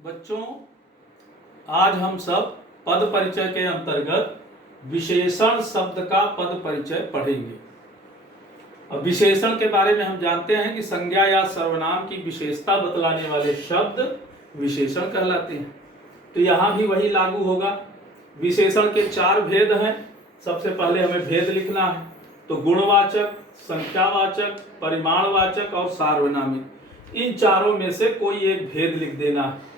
बच्चों, आज हम सब पद परिचय के अंतर्गत विशेषण शब्द का पद परिचय पढ़ेंगे। अब विशेषण के बारे में हम जानते हैं कि संज्ञा या सर्वनाम की विशेषता बतलाने वाले शब्द विशेषण कहलाते हैं। तो यहाँ भी वही लागू होगा। विशेषण के 4 भेद हैं। सबसे पहले हमें भेद लिखना है, तो गुणवाचक, संख्यावाचक, परिमाणवाचक और सार्वनामिक। इन चारों में से कोई एक भेद लिख देना है।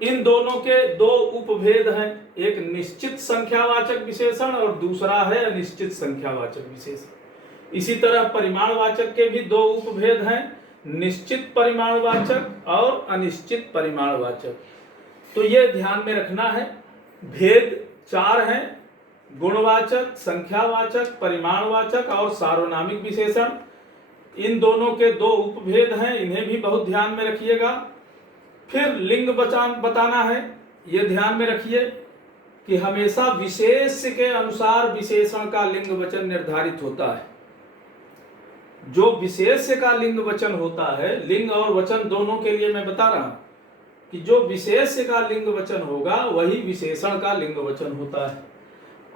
इन दोनों के 2 उपभेद हैं, एक निश्चित संख्यावाचक विशेषण और दूसरा है अनिश्चित संख्यावाचक विशेषण। इसी तरह परिमाणवाचक के भी 2 उपभेद हैं, निश्चित परिमाणवाचक और अनिश्चित परिमाणवाचक। तो ये ध्यान में रखना है। भेद 4 हैं, गुणवाचक, संख्यावाचक, परिमाणवाचक और सार्वनामिक विशेषण। इन दोनों के 2 उपभेद हैं, इन्हें भी बहुत ध्यान में रखिएगा। फिर लिंग बताना है। यह ध्यान में रखिए कि हमेशा विशेष के अनुसार विशेषण का लिंग वचन निर्धारित होता है। जो विशेष का लिंग वचन होता है, लिंग और वचन दोनों के लिए मैं बता रहा हूं कि जो विशेष का लिंग वचन होगा वही विशेषण का लिंग वचन होता है।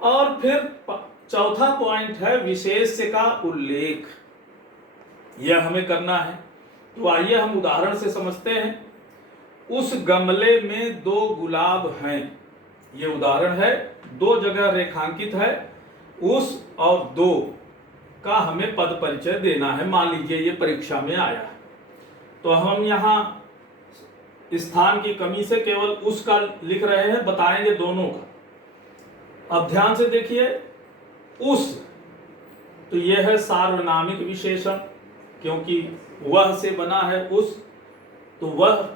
और फिर चौथा पॉइंट है विशेष का उल्लेख। यह हमें करना है। तो आइए हम उदाहरण से समझते हैं। उस गमले में 2 गुलाब हैं। ये उदाहरण है, 2 जगह रेखांकित है। उस और 2 का हमें पद परिचय देना है। मान लीजिए ये परीक्षा में आया है, तो हम यहाँ स्थान की कमी से केवल उसका लिख रहे हैं, बताएंगे दोनों का। अब ध्यान से देखिए, उस, तो यह है सार्वनामिक विशेषण, क्योंकि वह से बना है उस, तो वह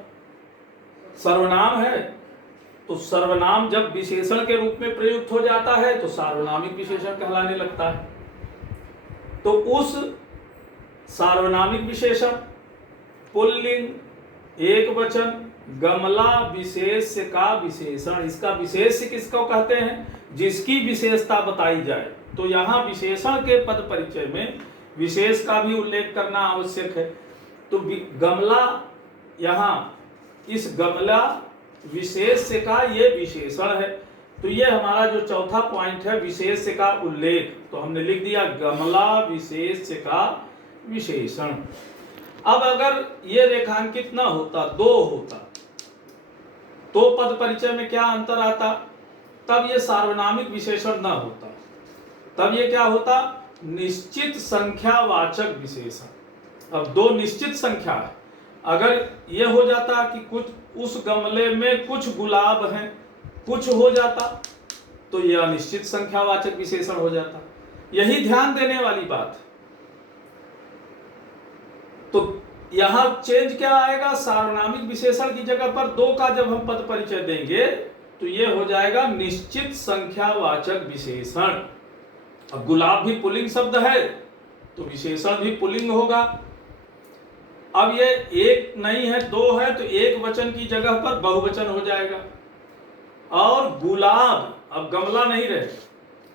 सर्वनाम है। तो सर्वनाम जब विशेषण के रूप में प्रयुक्त हो जाता है तो सार्वनामिक विशेषण कहलाने लगता है। तो उस सार्वनामिक विशेषण, पुल्लिंग, एक वचन, गमला विशेष का विशेषण। इसका विशेष किसको कहते हैं? जिसकी विशेषता बताई जाए। तो यहाँ विशेषण के पद परिचय में विशेष का भी उल्लेख करना आवश्यक है। तो गमला, यहाँ इस गमला विशेष का ये विशेषण है। तो ये हमारा जो चौथा पॉइंट है, विशेष का उल्लेख। तो हमने लिख दिया गमला विशेष का विशेषण। अब अगर ये रेखांकित ना होता, 2 होता, तो पद परिचय में क्या अंतर आता? तब ये सार्वनामिक विशेषण ना होता, तब ये क्या होता? निश्चित संख्यावाचक विशेषण। अब 2 निश्चित संख्या है। अगर ये हो जाता कि कुछ उस गमले में कुछ गुलाब हैं, कुछ हो जाता, तो यह अनिश्चित संख्यावाचक विशेषण हो जाता। यही ध्यान देने वाली बात। तो यहां चेंज क्या आएगा? सार्वनामिक विशेषण की जगह पर 2 का जब हम पद परिचय देंगे तो यह हो जाएगा निश्चित संख्यावाचक विशेषण। अब गुलाब भी पुल्लिंग शब्द है, तो विशेषण भी पुल्लिंग होगा। अब ये 1 नहीं है, 2 है, तो एक वचन की जगह पर बहुवचन हो जाएगा। और गुलाब, अब गमला नहीं रहे,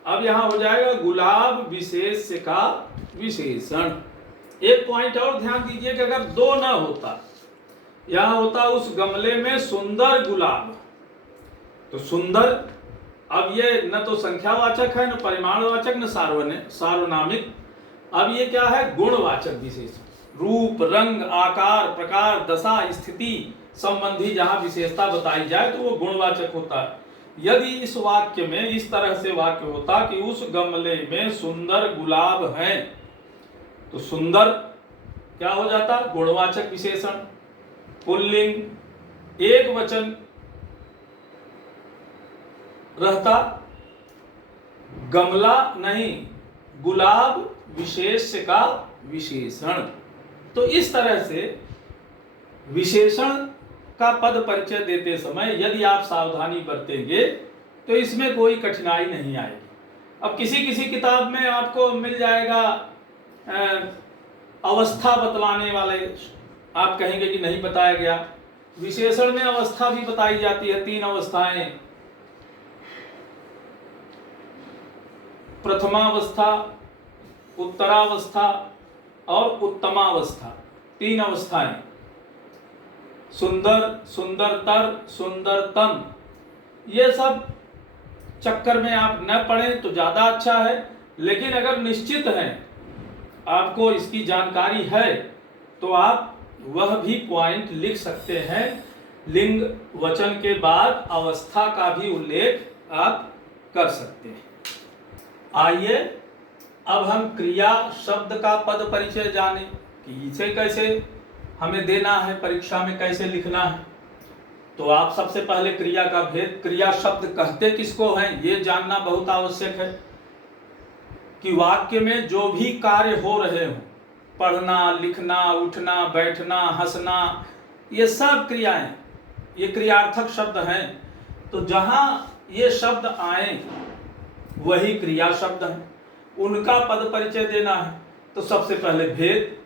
अब यहां हो जाएगा गुलाब विशेष का विशेषण। एक पॉइंट और ध्यान दीजिए कि अगर 2 ना होता, यहां होता उस गमले में सुंदर गुलाब, तो सुंदर, अब ये न तो संख्यावाचक है, न परिमाणवाचक, न सार्वनामिक। अब ये क्या है? गुणवाचक विशेषण। रूप, रंग, आकार, प्रकार, दशा, स्थिति संबंधी जहां विशेषता बताई जाए तो वो गुणवाचक होता है। यदि इस वाक्य में इस तरह से वाक्य होता कि उस गमले में सुंदर गुलाब हैं, तो सुंदर क्या हो जाता? गुणवाचक विशेषण। पुल्लिंग, एक वचन रहता, गमला नहीं, गुलाब विशेष का विशेषण। तो इस तरह से विशेषण का पद परिचय देते समय यदि आप सावधानी बरतेंगे तो इसमें कोई कठिनाई नहीं आएगी। अब किसी किसी किताब में आपको मिल जाएगा अवस्था बतलाने वाले, आप कहेंगे कि नहीं बताया गया। विशेषण में अवस्था भी बताई जाती है, 3 अवस्थाएं, प्रथमावस्था, उत्तरावस्था और उत्तमावस्था, 3 अवस्थाएं। सुंदर, सुंदरतर, सुंदरतम, ये सब चक्कर में आप न पढ़ें तो ज़्यादा अच्छा है। लेकिन अगर निश्चित है, आपको इसकी जानकारी है, तो आप वह भी पॉइंट लिख सकते हैं। लिंग वचन के बाद अवस्था का भी उल्लेख आप कर सकते हैं। आइए अब हम क्रिया शब्द का पद परिचय जाने कि इसे कैसे हमें देना है, परीक्षा में कैसे लिखना है। तो आप सबसे पहले क्रिया का भेद, क्रिया शब्द कहते किसको हैं, ये जानना बहुत आवश्यक है कि वाक्य में जो भी कार्य हो रहे हों, पढ़ना, लिखना, उठना, बैठना, हंसना, ये सब क्रियाएं, ये क्रियार्थक शब्द हैं। तो जहां ये शब्द आए वही क्रिया शब्द हैं, उनका पद परिचय देना है। तो सबसे पहले भेद,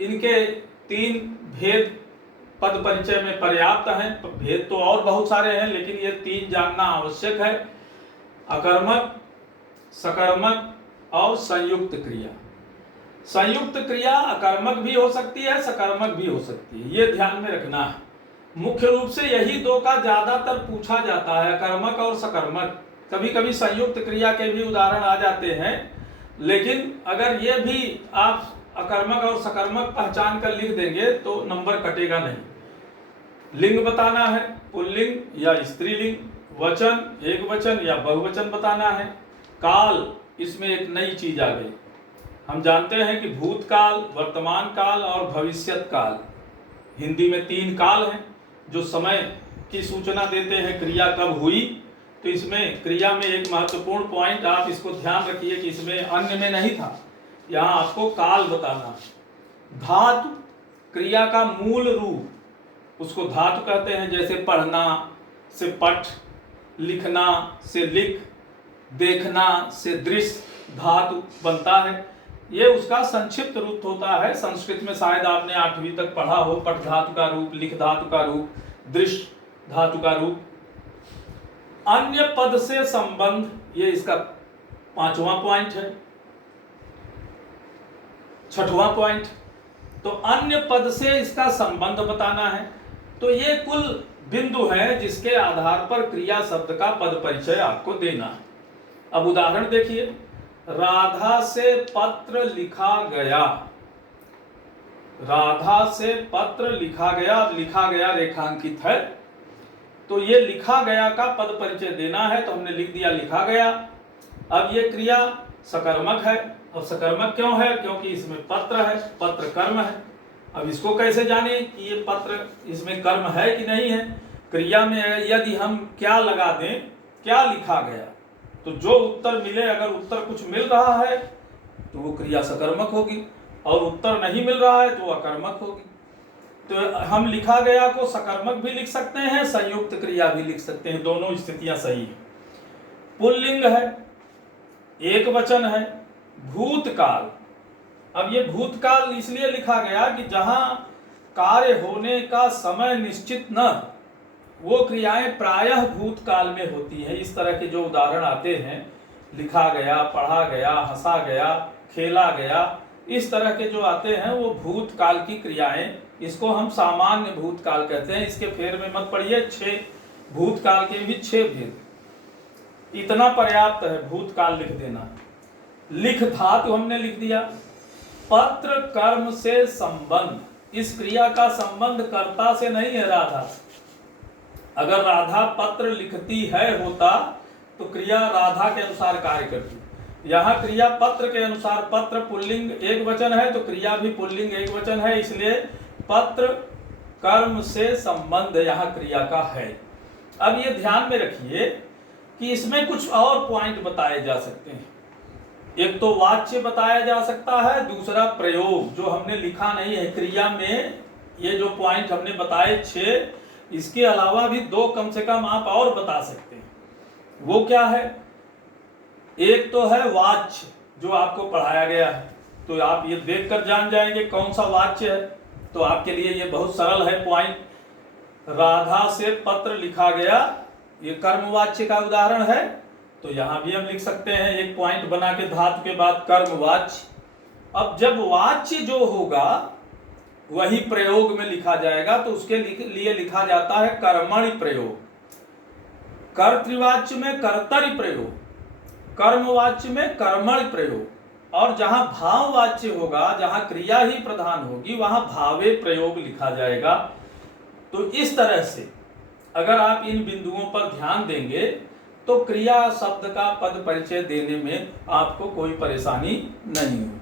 इनके 3 भेद पद परिचय में पर्याप्त हैं। भेद तो और बहुत सारे हैं, लेकिन ये 3 जानना आवश्यक है। अकर्मक, सकर्मक और संयुक्त क्रिया। संयुक्त क्रिया अकर्मक भी हो सकती है, सकर्मक भी हो सकती है, ये ध्यान में रखना है। मुख्य रूप से यही 2 का ज्यादातर पूछा जाता है, अकर्मक और सकर्मक। कभी कभी संयुक्त क्रिया के भी उदाहरण आ जाते हैं, लेकिन अगर ये भी आप अकर्मक और सकर्मक पहचान कर लिख देंगे तो नंबर कटेगा नहीं। लिंग बताना है, पुल्लिंग या स्त्रीलिंग, वचन, एक वचन या बहुवचन बताना है। काल, इसमें एक नई चीज आ गई। हम जानते हैं कि भूतकाल, वर्तमान काल और भविष्यत काल, हिंदी में 3 काल हैं जो समय की सूचना देते हैं क्रिया कब हुई। तो इसमें क्रिया में एक महत्वपूर्ण पॉइंट आप इसको ध्यान रखिए कि इसमें अन्य में नहीं था, यहाँ आपको काल बताना। धातु, क्रिया का मूल रूप, उसको धातु कहते हैं। जैसे पढ़ना से पठ, लिखना से लिख, देखना से दृश्य धातु बनता है। ये उसका संक्षिप्त रूप होता है। संस्कृत में शायद आपने 8वीं तक पढ़ा हो, पठ धातु का रूप, लिख धातु का रूप, दृश्य धातु का रूप। अन्य पद से संबंध, ये इसका 5वां पॉइंट है। 6वां पॉइंट, तो अन्य पद से इसका संबंध बताना है। तो ये कुल बिंदु है जिसके आधार पर क्रिया शब्द का पद परिचय आपको देना है। अब उदाहरण देखिए, राधा से पत्र लिखा गया। राधा से पत्र लिखा गया, अब लिखा गया रेखांकित है, तो ये लिखा गया का पद परिचय देना है। तो हमने लिख दिया लिखा गया। अब ये क्रिया सकर्मक है, और सकर्मक क्यों है, क्योंकि इसमें पत्र है, पत्र कर्म है। अब इसको कैसे जाने कि ये पत्र, इसमें कर्म है कि नहीं है। क्रिया में यदि हम क्या लगा दें, क्या लिखा गया, तो जो उत्तर मिले, अगर उत्तर कुछ मिल रहा है तो वो क्रिया सकर्मक होगी, और उत्तर नहीं मिल रहा है तो अकर्मक होगी। तो हम लिखा गया को सकर्मक भी लिख सकते हैं, संयुक्त क्रिया भी लिख सकते हैं, दोनों स्थितियां सही है। पुल्लिंग है, एक वचन है, भूतकाल। अब ये भूतकाल इसलिए लिखा गया कि जहां कार्य होने का समय निश्चित न, वो क्रियाएं प्रायः भूतकाल में होती हैं। इस तरह के जो उदाहरण आते हैं, लिखा गया, पढ़ा गया, हंसा गया, खेला गया, इस तरह के जो आते हैं वो भूतकाल की क्रियाएं, इसको हम सामान्य भूतकाल कहते हैं। इसके फेर में मत पड़िए, 6 भूतकाल के भी 6 भेद, इतना पर्याप्त है भूतकाल लिख देना। लिख धातु हमने लिख दिया। पत्र कर्म से संबंध, इस क्रिया का संबंध कर्ता से नहीं है राधा। अगर राधा पत्र लिखती है होता तो क्रिया राधा के अनुसार कार्य करती। यहाँ क्रिया पत्र के अनुसार, पत्र पुल्लिंग एक वचन है तो क्रिया भी पुल्लिंग एक वचन है, इसलिए पत्र कर्म से संबंध यहाँ क्रिया का है। अब ये ध्यान में रखिए कि इसमें कुछ और पॉइंट बताए जा सकते हैं। एक तो वाच्य बताया जा सकता है, दूसरा प्रयोग, जो हमने लिखा नहीं है क्रिया में। ये जो पॉइंट हमने बताए 6, इसके अलावा भी 2 कम से कम आप और बता सकते हैं। वो क्या है, एक तो है वाच्य जो आपको पढ़ाया गया है, तो आप ये देखकर जान जाएंगे कौन सा वाच्य है। तो आपके लिए ये बहुत सरल है पॉइंट। राधा से पत्र लिखा गया, ये कर्मवाच्य का उदाहरण है, तो यहां भी हम लिख सकते हैं एक पॉइंट बना के धातु के बाद कर्मवाच्य। अब जब वाच्य जो होगा वही प्रयोग में लिखा जाएगा, तो उसके लिए लिखा जाता है कर्मणि प्रयोग। कर्तृवाच्य में कर्तरि प्रयोग, कर्मवाच्य में कर्मणि प्रयोग, और जहां भाववाच्य होगा, जहां क्रिया ही प्रधान होगी, वहां भावे प्रयोग लिखा जाएगा। तो इस तरह से अगर आप इन बिंदुओं पर ध्यान देंगे तो क्रिया शब्द का पद परिचय देने में आपको कोई परेशानी नहीं होगी।